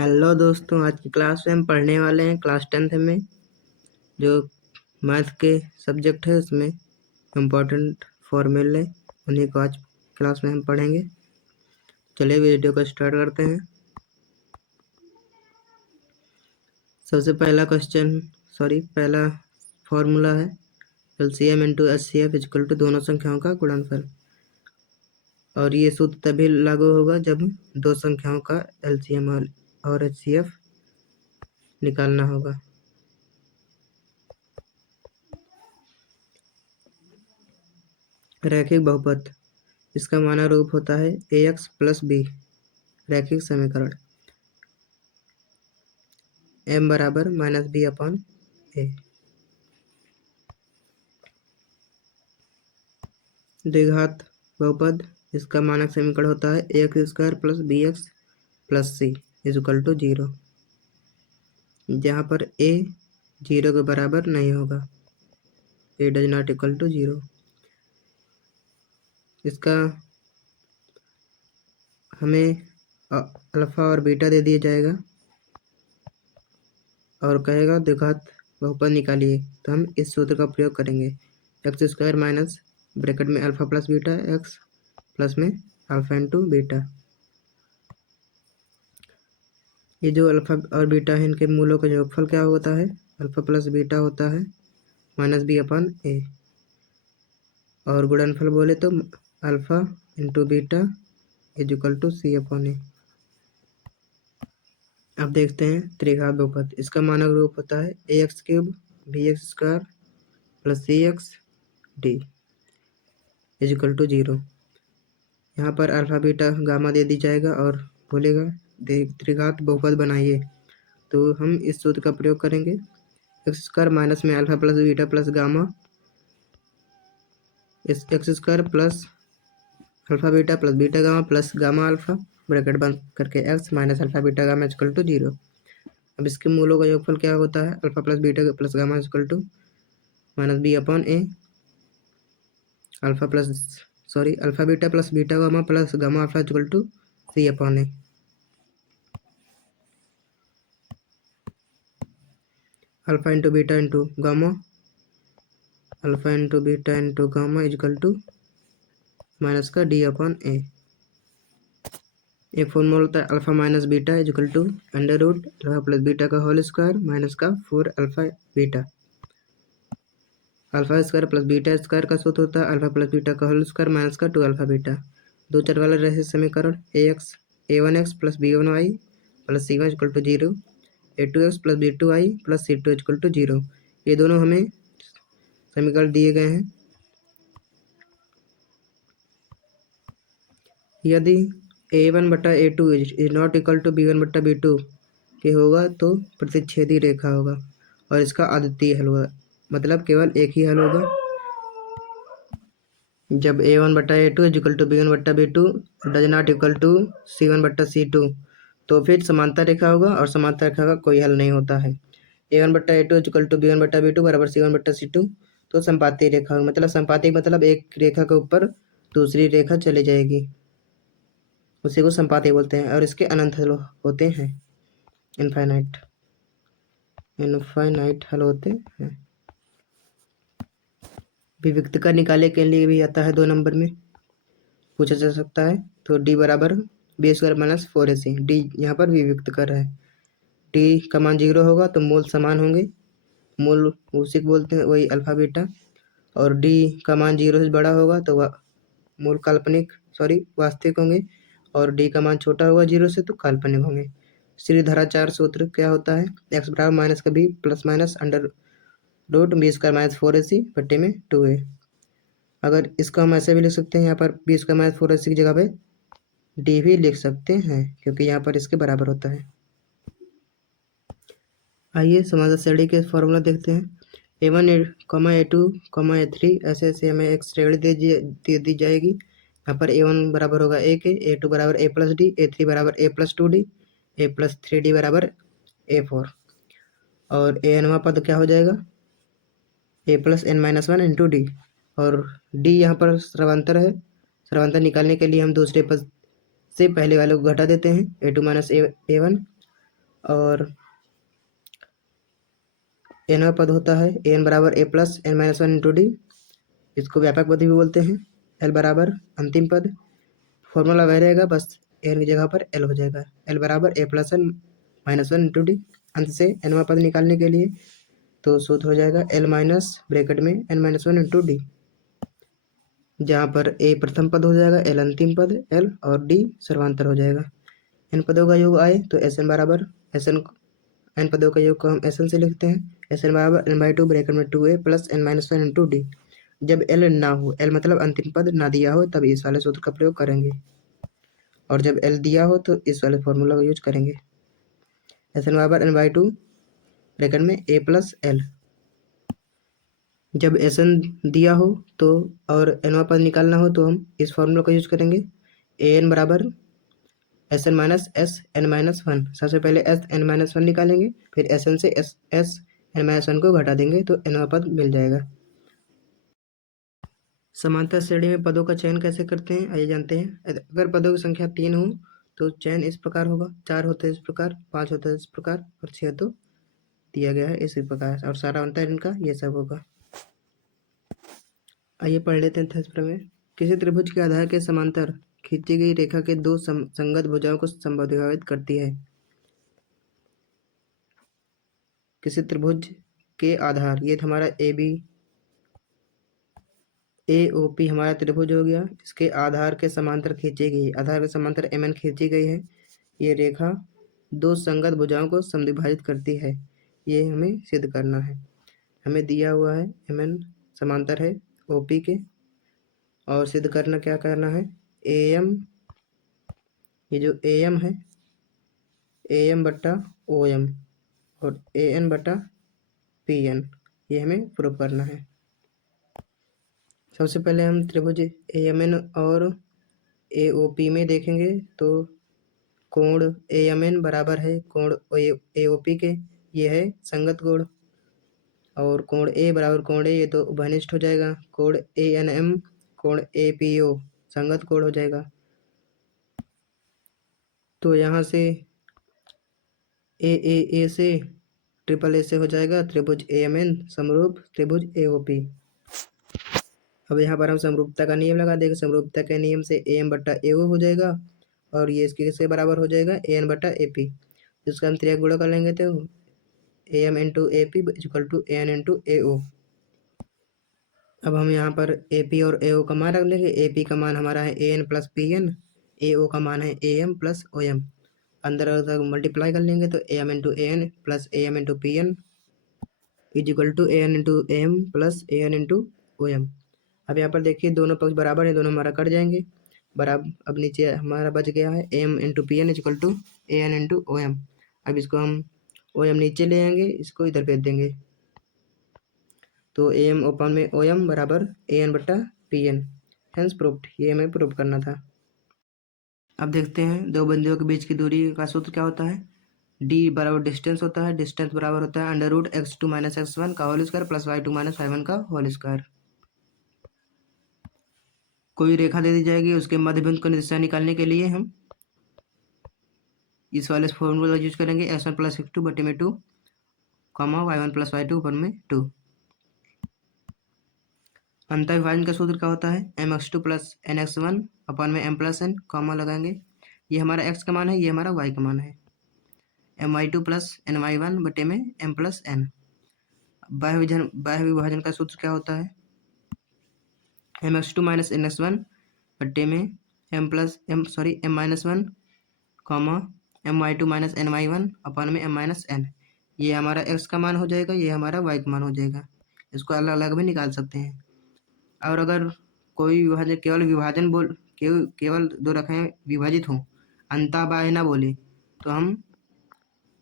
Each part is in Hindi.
हेलो दोस्तों, आज की क्लास में हम पढ़ने वाले हैं क्लास 10th में जो मैथ के सब्जेक्ट है उसमें इम्पोर्टेंट फॉर्मूले उन्हीं को आज क्लास में हम पढ़ेंगे। चलिए वीडियो को स्टार्ट करते हैं। सबसे पहला फॉर्मूला है LCM into HCF equal to दोनों संख्याओं का गुणनफल। और ये सूत्र तभी लागू होगा जब दो संख्याओं का LCM और HCF निकालना होगा। रैखिक बहुपद, इसका माना रूप होता है AX प्लस B। रैखिक समीकरण M बराबर -B अपॉन A। द्विघात बहुपद, इसका मानक समीकरण होता है AX² plus BX plus C equal to 0, जहाँ पर A 0 के बराबर नहीं होगा। A does not equal to 0। इसका हमें अल्फा और बीटा दे दिया जाएगा और कहेगा द्विघात बहुपद निकालिए, तो हम इस सूत्र का प्रयोग करेंगे। x² माइनस ब्रैकेट में alpha plus beta x plus में अल्फा इंटू बीटा। ये जो अल्फा और बीटा है इनके मूलों का योगफल क्या होता है? अल्फा प्लस बीटा होता है -B अपॉन A। और गुणनफल बोले तो alpha into beta equal to C upon A। अब देखते हैं त्रिघात बहुपद, इसका मानक रूप होता है AX³ BX² plus CX D equal to 0। यहाँ पर अल्फा बीटा गामा दे दी जाएगा और बोलेगा त्रिघात बहुपद बनाइए, तो हम इस सूत्र का प्रयोग करेंगे। x² माइनस में alpha plus beta plus gamma, इस x² plus alpha beta plus beta gamma plus gamma alpha bracket बंद करके x minus alpha beta gamma equal to 0। अब इसके मूलों का योगफल क्या होता है? Alpha plus beta plus gamma equal to -B upon A। Alpha beta plus beta gamma plus gamma alpha equal to C upon A। Alpha into beta into gamma, alpha into beta into gamma equal to minus का D अपॉन A। एक फॉर्मूला होता है alpha minus beta equal to under root alpha plus beta का होल स्क्वायर माइनस का 4 alpha beta. Alpha square plus beta square का सूत्र होता है अल्फा प्लस बीटा का होल स्क्वायर माइनस का 2 अल्फा बीटा। दो चर वाला रैखिक समीकरण A1x plus B1y plus C1 equal to 0, A2x plus B2y plus C2 equal to 0। ये दोनों हमें समीकरण दिए गए हैं। यदि A1 बटा A2 is not equal to B1 बटा B2 के होगा तो प्रतिच्छेदी रेखा होगा और इसका अद्वितीय हल होगा, मतलब केवल एक ही हल होगा। जब A1 बटा A2 इक्वल टू B1 बटा B2 does not equal to C1 बटा C2, तो फिर समांतर रेखा होगा और समांतर रेखा का कोई हल नहीं होता है। A1 बटा A2 इक्वल टू B1 बटा B2 बराबर C1 बटा C2, तो संपाती रेखा होगी। मतलब संपाती मतलब एक रेखा के ऊपर दूसरी रेखा चली जाएगी, उसी को संपाती बोलते हैं। और इसके अनंत हल होते हैं, इनफाइनाइट हल होते हैं। विविक्तकर निकाले के लिए भी आता है 2 नंबर में, पूछा जा सकता है। तो D बराबर B² माइनस 4AC। D यहाँ पर विविक्तकर है। D का मान 0 होगा तो मूल समान होंगे, मूल उसी को बोलते हैं वही अल्फा बीटा। और D का मान 0 से बड़ा होगा तो वह मूल वास्तविक होंगे, और D का मान छोटा होगा 0 से तो काल्पनिक होंगे। श्रीधराचार्य सूत्र क्या होता है? x बराबर माइनस का B plus minus under root B² minus 4AC बट्टे में 2A। अगर इसको हम ऐसे भी लिख सकते हैं, यहाँ पर B² माइनस 4AC की जगह पे D भी लिख सकते हैं, क्योंकि यहाँ पर इसके बराबर होता है। आइए समांतर श्रेणी के फॉर्मूला देखते हैं। A1, A2, A3 ऐसे ऐसे हमें एक श्रेणी दे दी जाएगी। यहाँ पर A1 बराबर होगा A के, A2 बराबर A प्लस D, A3 बराबर A plus 2D, A plus 3D बराबर A4। और Anवा पद क्या हो जाएगा? A plus N minus 1 into D। और D यहाँ पर सर्वांतर है, सर्वांतर निकालने के लिए हम दूसरे पद से पहले वाले को घटा देते हैं, A2 माइनस A1 और nवा पद होता है an बराबर a plus n minus one into D, इसको व्यापक पद भी बोलते हैं। l बराबर अंतिम पद, फॉर्मूला वही रहेगा, बस n की जगह पर l हो जाएगा। l बराबर a plus n minus one into D. अंत से nवा पद निकालने के लिए तो सूत्र हो जाएगा l माइनस ब्रैकेट में n minus one into D, जहाँ पर a प्रथम पद हो जाएगा, l अंतिम पद, l और d सर्वांतर हो जाएगा। n पदों का योग आए तो Sn बराबर n पदों का योग को हम Sn से लिखते हैं। Sn बराबर n बाई टू ब्रैकेट में 2a plus n minus one into D. जब l ना हो, l मतलब अंतिम पद ना दिया हो, तब इस वाले सूत्र का प्रयोग करेंगे, और जब l दिया हो तो इस वाले फॉर्मूला का यूज करेंगे। Sn बराबर n बाई टू ब्रैकेट में a प्लस l। जब Sn दिया हो तो और nवा पद निकालना हो तो हम इस फॉर्मूला का यूज करेंगे। an बराबर Sn minus S N minus one. सबसे पहले एस एन माइनस वन निकालेंगे, फिर Sn से एस एन माइनस वन को घटा देंगे तो nवा पद मिल जाएगा। समांतर श्रेणी में पदों का चयन कैसे करते हैं, आइए जानते हैं। अगर पदों की संख्या 3 हो तो चयन इस प्रकार होगा, 4 होते हैं इस प्रकार, 5 होते हैं इस प्रकार, और 6 तो दिया गया है इसी प्रकार, और सारा अंतर इनका ये सब होगा। आइए पढ़ लेते हैं थ्रेड में। किसी त्रिभुज के आधार के समांतर खींची गई रेखा के दो संगत भुजाओं को संभावित करती है। किसी त्रिभुज के आधार, ये हमारा A B A O P हमारा त्रिभुज हो गया, इसके आधार के समांतर खींची गई, आधार के समांतर एम एन खींची गई है। ये रेखा दो संगत भुजाओं को समद्विभाजित करती है, ये हमें सिद्ध करना है। हमें दिया हुआ है एम एन समांतर है ओ पी के, और सिद्ध करना क्या करना है, ए एम, ये जो ए एम है, ए एम बट्टा ओ एम और ए एन बटा पी एन, ये हमें प्रूव करना है। सबसे पहले हम त्रिभुज ए एम एन और ए ओ पी में देखेंगे तो कोण ए एम एन बराबर है कोण ए ओ पी के, ये है संगत कोण, और कोण ए बराबर कोण ए, ये तो उभयनिष्ठ हो जाएगा। कोण ए एन एम कोण ए पी ओ संगत कोण हो जाएगा। तो यहाँ से ए से ट्रिपल ए से हो जाएगा त्रिभुज ए एम एन समरूप त्रिभुज ए ओ पी। अब यहाँ पर हम समरूपता का नियम लगा देंगे। समरूपता के नियम से ए एम बट्टा ए ओ हो जाएगा, और ये इसके किसके बराबर हो जाएगा, ए एन बट्टा ए पी। इसका हम त्रिया गुणा कर लेंगे तो A M into A P equal to A N into A O. अब हम यहाँ पर ए पी और ए ओ का मान रख लेंगे। ए पी का मान हमारा है A N plus P N, A O का मान है A M plus O M. अंदर मल्टीप्लाई कर लेंगे तो A M into A N plus A M into P N is equal to A N into A M plus A N into O M. अब यहाँ पर देखिए दोनों पक्ष बराबर है, दोनों हमारा कट जाएंगे बराबर। अब नीचे हमारा बच गया है A M into P N is equal to A N into O M. अब इसको हम ओ एम नीचे ले आएंगे, इसको इधर भेज देंगे, तो ए एम ओपन में ओ एम बराबर ए एन बट्टा पी एन। हेंस प्रूव्ड, ये हमें प्रूव करना था। अब देखते हैं दो बिंदुओं के बीच की दूरी का सूत्र क्या होता है। डी बराबर डिस्टेंस होता है, डिस्टेंस बराबर होता है under root X two minus X one का whole square plus Y two minus Y one का होल स्क्वायर। कोई रेखा दे दी जाएगी, उसके मध्य बिंदु को दिशा निकालने के लिए हम इस वाले फॉर्मूला यूज करेंगे, X one plus X two बटे में two comma Y one plus Y two one में टू। अंतर विभाजन का सूत्र क्या होता है, M X two plus N X one upon में एम प्लस एन कॉमा लगाएंगे। ये हमारा एक्स का मान है, ये हमारा वाई का मान है। M Y two plus N Y one बटे में एम प्लस एन। बाह्य विभाजन का सूत्र क्या होता है, M X two minus N X one बटे में M minus one comma M Y two minus N Y one upon में एम माइनस एन। ये हमारा एक्स का मान हो जाएगा, ये हमारा वाई का मान हो जाएगा। इसको अलग अलग भी निकाल सकते हैं। और अगर कोई विभाजन केवल दो रेखाएं विभाजित हों, अंतःबाह्य ना बोले, तो हम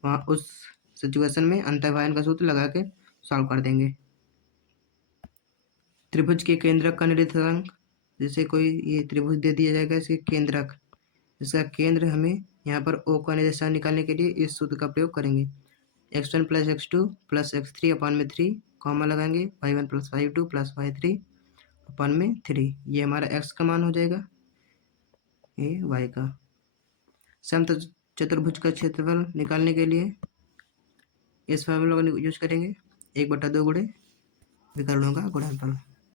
वहाँ उस सिचुएशन में अंतःबाह्य का सूत्र लगा के सॉल्व कर देंगे। त्रिभुज के केंद्रक का निर्देशांक, जैसे कोई ये त्रिभुज दे दिया जाएगा, इसके केंद्रक, इसका केंद्र हमें यहाँ पर ओ का निर्देशांक निकालने के लिए इस सूत्र का प्रयोग करेंगे। X one plus X two plus X three upon में थ्री कॉमा लगाएंगे, Y one plus Y two plus Y three upon में थ्री। ये हमारा एक्स का मान हो जाएगा, ये वाई का। चतुर्भुज का क्षेत्रफल निकालने के लिए इस फार्मूला का यूज करेंगे, 1/2 गुणे विकर्णों का गुणनफल।